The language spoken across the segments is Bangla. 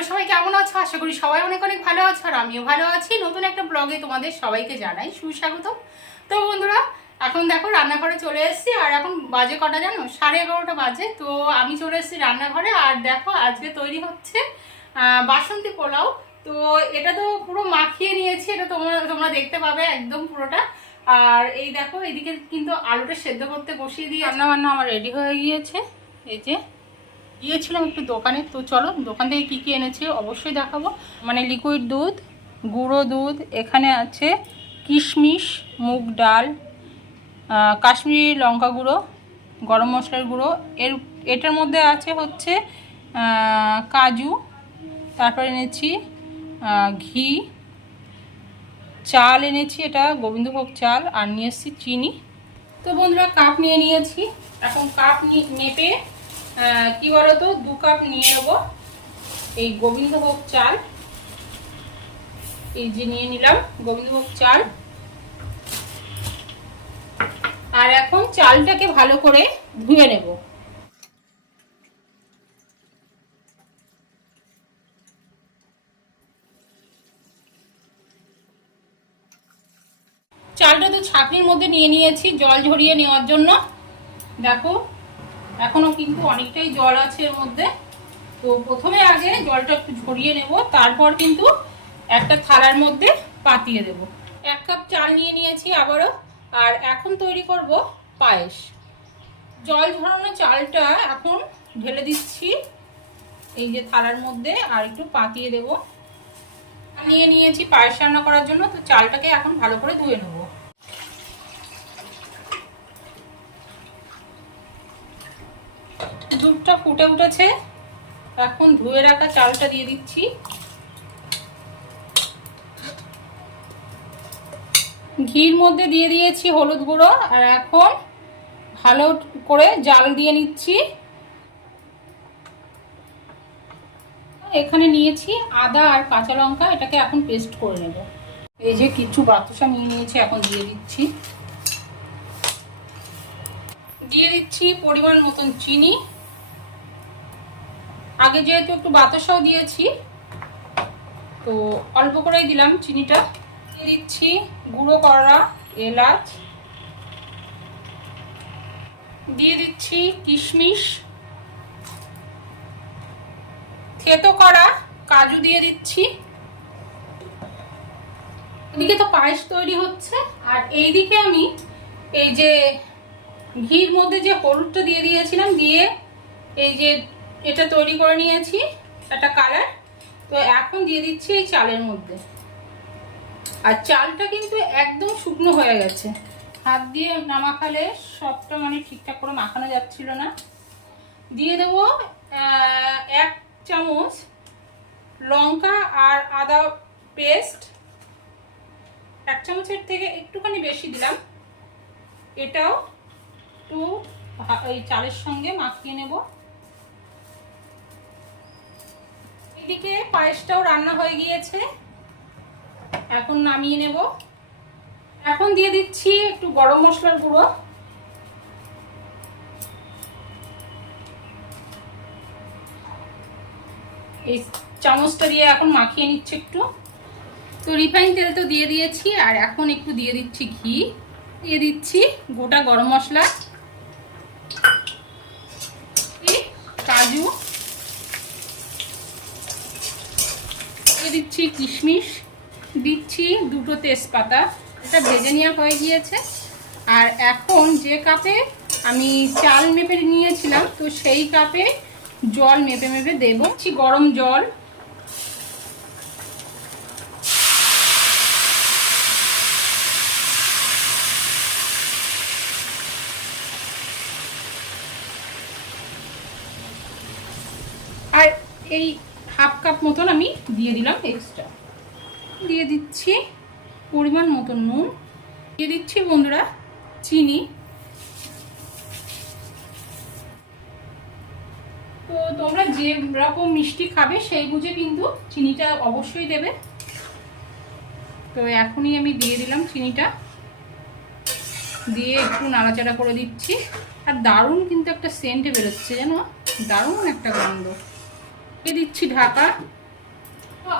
তোমরা সবাই কেমন আছো? আশা করি সবাই অনেক অনেক ভালো আছো আর আমিও ভালো আছি। নতুন একটা ব্লগে তোমাদের সবাইকে জানাই সুস্বাগত তো বন্ধুরা, এখন দেখো রান্নাঘরে চলে এসেছি আর এখন বাজে কটা জানো? সাড়ে এগারোটা বাজে। তো আমি চলে এসেছি রান্নাঘরে আর দেখো আজকে তৈরি হচ্ছে বাসন্তী পোলাও। তো এটা তো পুরো মাখিয়ে নিয়েছি, এটা তোমরা তোমরা দেখতে পাবে একদম পুরোটা। আর এই দেখো, এদিকে কিন্তু আলুটা সেদ্ধ করতে বসিয়ে দিয়ে রান্না বান্না আমার রেডি হয়ে গিয়েছে। এই যে গিয়েছিলাম একটু দোকানে, তো চলো দোকান থেকে কী কী এনেছি অবশ্যই দেখাবো। মানে লিকুইড দুধ, গুঁড়ো দুধ, এখানে আছে কিশমিশ, মুগ ডাল কাশ্মীরি লঙ্কা গুঁড়ো, গরম মশলার গুঁড়ো। এর, এটার মধ্যে আছে হচ্ছে কাজু, তারপর এনেছি ঘি, চাল এনেছি এটা, গোবিন্দভোগ চাল, আর নিয়ে এসেছি চিনি। তো বন্ধুরা, কাপ নিয়ে নিয়েছি। এখন কাপ মেপে কি বলতো? দু কাপ নিয়ে নেব। এই গোবিন্দভোগ চাল। এই যে নিয়ে নিলাম গোবিন্দভোগ চাল। আর এখন চালটাকে ভালো করে ধুয়ে নেব। চালটা তো ছাঁকনির মধ্যে নিয়ে নিয়েছি, জল ঝরিয়ে নেওয়ার জন্য। দেখো এখনও কিন্তু অনেকটাই জল আছে এর মধ্যে। তো প্রথমে আগে জলটা একটু ঝরিয়ে নেব, তারপর কিন্তু একটা থালার মধ্যে পাতিয়ে দেব। এক কাপ চাল নিয়ে নিয়েছি আবারও, আর এখন তৈরি করব পায়েস। জল ঝরানো চালটা এখন ঢেলে দিচ্ছি এই যে থালার মধ্যে, আর একটু পাতিয়ে দেব। নিয়ে নিয়েছি পায়েস রান্না করার জন্য, তো চালটাকে এখন ভালো করে ধুয়ে নেব। দুধটা ফুটে উঠেছে। এখন ধুয়ে রাখা চালটা দিয়ে দিচ্ছি। ঘির মধ্যে দিয়ে দিয়েছি হলুদ গুঁড়ো আর এখন ভালো করে জাল দিয়ে নিচ্ছি। এখানে নিয়েছি আদা আর কাঁচা লঙ্কা, এটাকে এখন পেস্ট করে নেব। এই যে কিছু বাতাসা নিয়ে নিয়েছি, এখন দিয়ে দিচ্ছি। দিয়ে দিচ্ছি পরিমাণ মতন চিনি। আগে যেহেতু একটু বাতাসাও দিয়েছি, তো অল্প করেই দিলাম চিনিটা। দিয়ে দিচ্ছি গুঁড়ো করা এলাচ। দিয়ে দিচ্ছি কিশমিশ। থেতো করা কাজু দিয়ে দিচ্ছি। এদিকে তো পায়েস তৈরি হচ্ছে। আর এইদিকে আমি এই যে ঘির মধ্যে যে হলুদটা দিয়ে দিয়েছিলাম, দিয়ে এই যে এটা তৈরি করে নিয়েছি, একটা কালার তো এখন দিয়ে দিচ্ছি এই চালের মধ্যে। আর চালটা কিন্তু একদম শুকনো হয়ে গেছে। হাত দিয়ে না মাখালে সবটা মানে ঠিকঠাক করে মাখানো যাচ্ছিল না। দিয়ে দেব এক চামচ লঙ্কা আর আদা পেস্ট এক চামচের থেকে একটুখানি বেশি দিলাম। এটাও একটু এই চালের সঙ্গে মাখিয়ে নেব। এদিকে পায়েসটাও রান্না হয়ে গিয়েছে। এখন নামিয়ে নেব। এখন দিয়ে দিচ্ছি একটু গরম মশলার গুঁড়ো। এই চামচটা দিয়ে এখন মাখিয়ে নিচ্ছে একটু। তো রিফাইন তেল তো দিয়ে দিয়েছি, আর এখন একটু দিয়ে দিচ্ছি ঘি। দিয়ে দিচ্ছি গোটা গরম মশলা। কাজু দিয়ে দিচ্ছি কিশমিশ, দিচ্ছি দুটো তেজপাতা। এটা ভেজে নেওয়া হয়ে গিয়েছে। আর এখন যে কাপে আমি চাল মেপে নিয়েছিলাম, তো সেই কাপে জল মেপে মেপে দেবো। গরম জল। আর এই হাফ কাপ মতন আমি দিয়ে দিলাম এক্সট্রা দিয়ে দিচ্ছি পরিমাণ মতন নুন। দিয়ে দিচ্ছি বন্ধুরা চিনি। তো তোমরা যে রকম মিষ্টি খাবে সেই বুঝে কিন্তু চিনিটা অবশ্যই দেবে। তো এখনই আমি দিয়ে দিলাম চিনিটা। দিয়ে একটু নাড়াচাড়া করে দিচ্ছি। আর দারুণ কিন্তু একটা সেন্ট বেরোচ্ছে, জানো? দারুণ একটা গন্ধ। দিয়ে দিচ্ছি ঢাকা।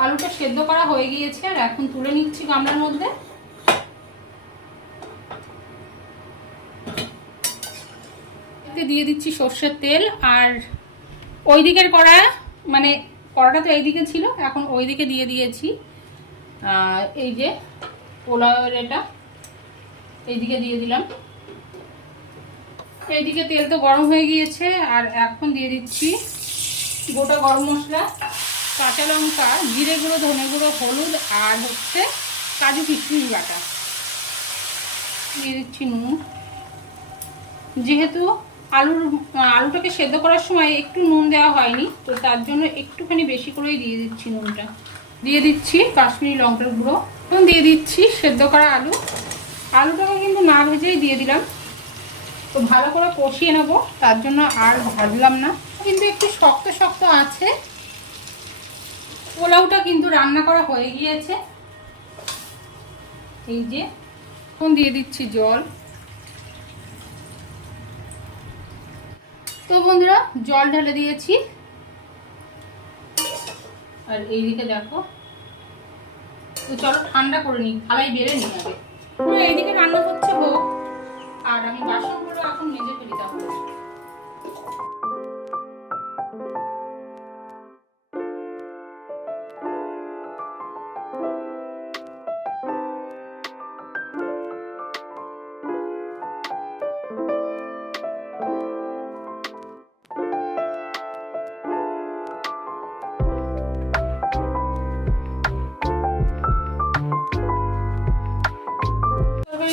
আলুটা সেদ্ধ করা হয়ে গিয়েছে, আর এখন তুলে নিচ্ছি গামলার মধ্যে। এতে দিয়ে দিচ্ছি সর্ষের তেল, আর ওই দিকের কড়া মানে কড়াটা তো এইদিকে ছিল, এখন ওই দিকে দিয়ে দিয়েছি এই যে পোলাওয়ের এটা। এইদিকে দিয়ে দিলাম। এইদিকে তেল তো গরম হয়ে গিয়েছে, আর এখন দিয়ে দিচ্ছি গোটা গরম মশলা, কাঁচা লঙ্কা, জিরে গুঁড়ো, ধনে গুঁড়ো, হলুদ আর হচ্ছে কাজু কিশমিশ বাটা। দিয়ে দিচ্ছি নুন। যেহেতু আলুর, আলুটাকে সেদ্ধ করার সময় একটু নুন দেওয়া হয়নি, তো তার জন্য একটুখানি বেশি করেই দিয়ে দিচ্ছি নুনটা। দিয়ে দিচ্ছি কাশ্মীরি লঙ্কার গুঁড়ো। এবং দিয়ে দিচ্ছি সেদ্ধ করা আলু। আলুটাকে কিন্তু না ভেজেই দিয়ে দিলাম। তো ভালো করে কষিয়ে নেব, তার জন্য আর ভাজলাম না। কিন্তু একটু শক্ত শক্ত আছে। পোলাওটা কিন্তু রান্না করা হয়ে গিয়েছে। এই যে, এখন দিয়ে দিচ্ছি জল। তো বন্ধুরা, জল ঢেলে দিয়েছি। আর এইদিকে দেখো, তো চলো ঠান্ডা করে নিই থালাই বেড়ে আগে। তো এইদিকে রান্না হচ্ছে হোক আর আমি বাসনগুলো এখন মেজে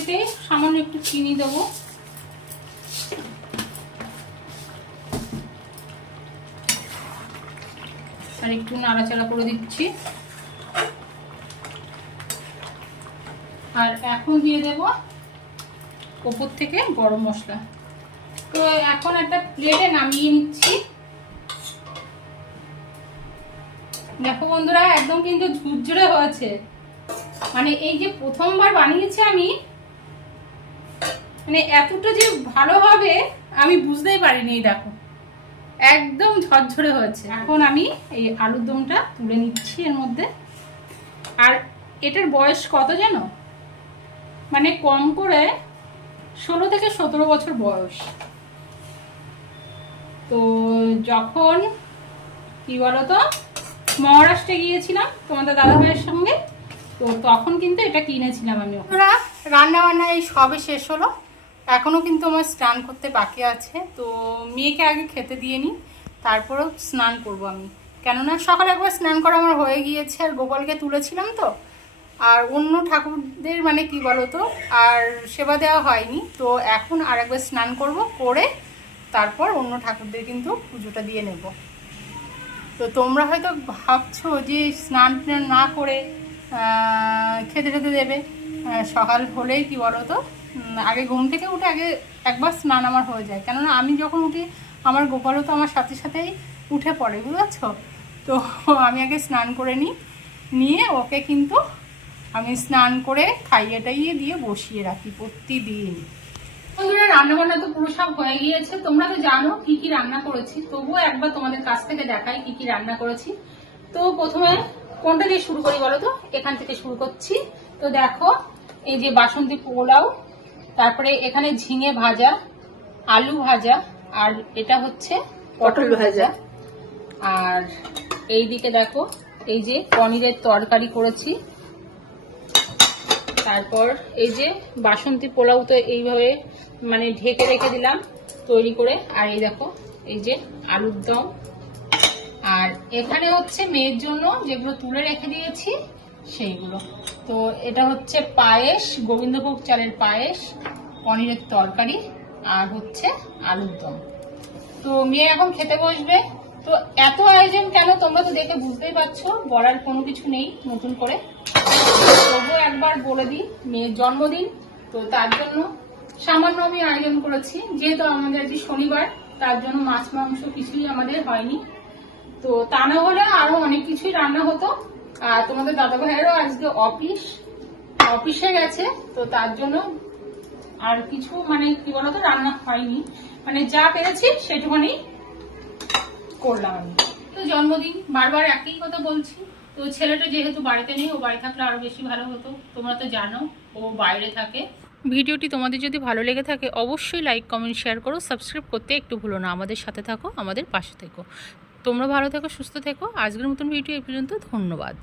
তরকারিতে সামান্য একটু চিনি দেবো। আর একটু নাড়াচাড়া করে দিচ্ছি। আর এখন দিয়ে দেব ওপর থেকে গরম মশলা। তো এখন একটা প্লেটে নামিয়ে নিচ্ছি। দেখো বন্ধুরা, একদম কিন্তু ঝুরঝুরে হয়েছে। মানে এই যে প্রথমবার বানিয়েছি আমি মানে এতটা যে ভালো হবে আমি বুঝতেই পারিনি দেখো। একদম ঝরঝরে হয়েছে। এখন আমি এই আলুর দমটা তুলে নিচ্ছি এর মধ্যে। আর এটার বয়স কত জানো? মানে কম করে ষোলো থেকে সতেরো বছর বয়স। তো যখন কি বলতো মহারাষ্ট্রে গিয়েছিলাম তোমাদের দাদা ভাইয়ের সঙ্গে তো তখন কিন্তু এটা কিনেছিলাম আমি। রান্না বান্না এই সবে শেষ হলো। এখনও কিন্তু আমার স্নান করতে বাকি আছে, তো মেয়েকে আগে খেতে দিয়ে নিই, তারপরেও স্নান করব আমি। কেননা সকালে একবার স্নান করা আমার হয়ে গিয়েছে, আর গোপালকে তুলেছিলাম তো। আর অন্য ঠাকুরদের মানে কি বলো তো আর সেবা দেওয়া হয়নি, তো এখন আর একবার স্নান করব, করে তারপর অন্য ঠাকুরদের কিন্তু পুজোটা দিয়ে নেব। তো তোমরা হয়তো ভাবছ যে স্নান না করে খেতে খেতে দেবে। সকাল হলেই কি বলো তো আগে ঘুম থেকে উঠে আগে একবার স্নান আমার হয়ে যায়। কেননা আমি যখন উঠি, আমার গোপালও তো আমার সাথে সাথেই উঠে পড়ে, বুঝেছ? তো আমি আগে স্নান করে নিই, নিয়ে ওকে কিন্তু আমি স্নান করে খাইয়ে টাইয়ে দিয়ে বসিয়ে রাখি প্রতিদিন। বন্ধুরা রান্না বান্না তো পুরো সব হয়ে গিয়েছে। তোমরা তো জানো কি কি রান্না করেছি। তবুও একবার তোমাদের কাছ থেকে দেখাই কি কি রান্না করেছি। তো প্রথমে কোনটা দিয়ে শুরু করি বলো তো? এখান থেকে শুরু করছি। তো দেখো এই যে বাসন্তী পোলাও তারপরে এখানে ঝিঙে ভাজা আলু ভাজা আর এটা হচ্ছে পটল ভাজা। আর এই দিকে দেখো এই যে পনিরের তরকারি করেছি। তারপর এই যে বাসন্তী পোলাও তো এইভাবে মানে ঢেকে রেখে দিলাম তৈরি করে। আর এই দেখো এই যে আলুর দম। আর এখানে হচ্ছে মেয়ের জন্য যেগুলো তুলে রেখে দিয়েছি সেইগুলো। তো এটা হচ্ছে পায়েস, গোবিন্দভোগ চালের পায়েস, পনিরের তরকারি, আর হচ্ছে আলুর দম। তো মেয়ে এখন খেতে বসবে। তো এত আয়োজন কেন তোমরা তো দেখে বুঝতেই পারছ, বলার কোনো কিছু নেই নতুন করে। তবুও একবার বলে দিই, মেয়ের জন্মদিন, তো তার জন্য সামান্য আমি আয়োজন করেছি। যেহেতু আমাদের আজকে শনিবার, তার জন্য মাছ, মাংস কিছুই আমাদের হয়নি। তো তা না হলে আরও অনেক কিছুই রান্না হতো। আর তোমাদের দাদা ভাইয়েরও আজকে অফিস, অফিসে গেছে, তো তার জন্য আর কিছু মানে কি বলতো, রান্না হয়নি। মানে যা পেরেছি সেটুকুনি করলাম আমি। তো জন্মদিন বারবার একই কথা বলছি। তো ছেলেটা যেহেতু বাড়িতে নেই, ও বাড়ি থাকলে আরও বেশি ভালো হতো। তোমরা তো জানো, ও বাইরে থাকে। ভিডিওটি তোমাদের যদি ভালো লেগে থাকে, অবশ্যই লাইক, কমেন্ট, শেয়ার করো। সাবস্ক্রাইব করতে একটু ভুলো না। আমাদের সাথে থাকো, আমাদের পাশে থেকো। তোমরা ভালো থেকো, সুস্থ থেকো। আজকের মতন ভিডিও এই পর্যন্ত। ধন্যবাদ।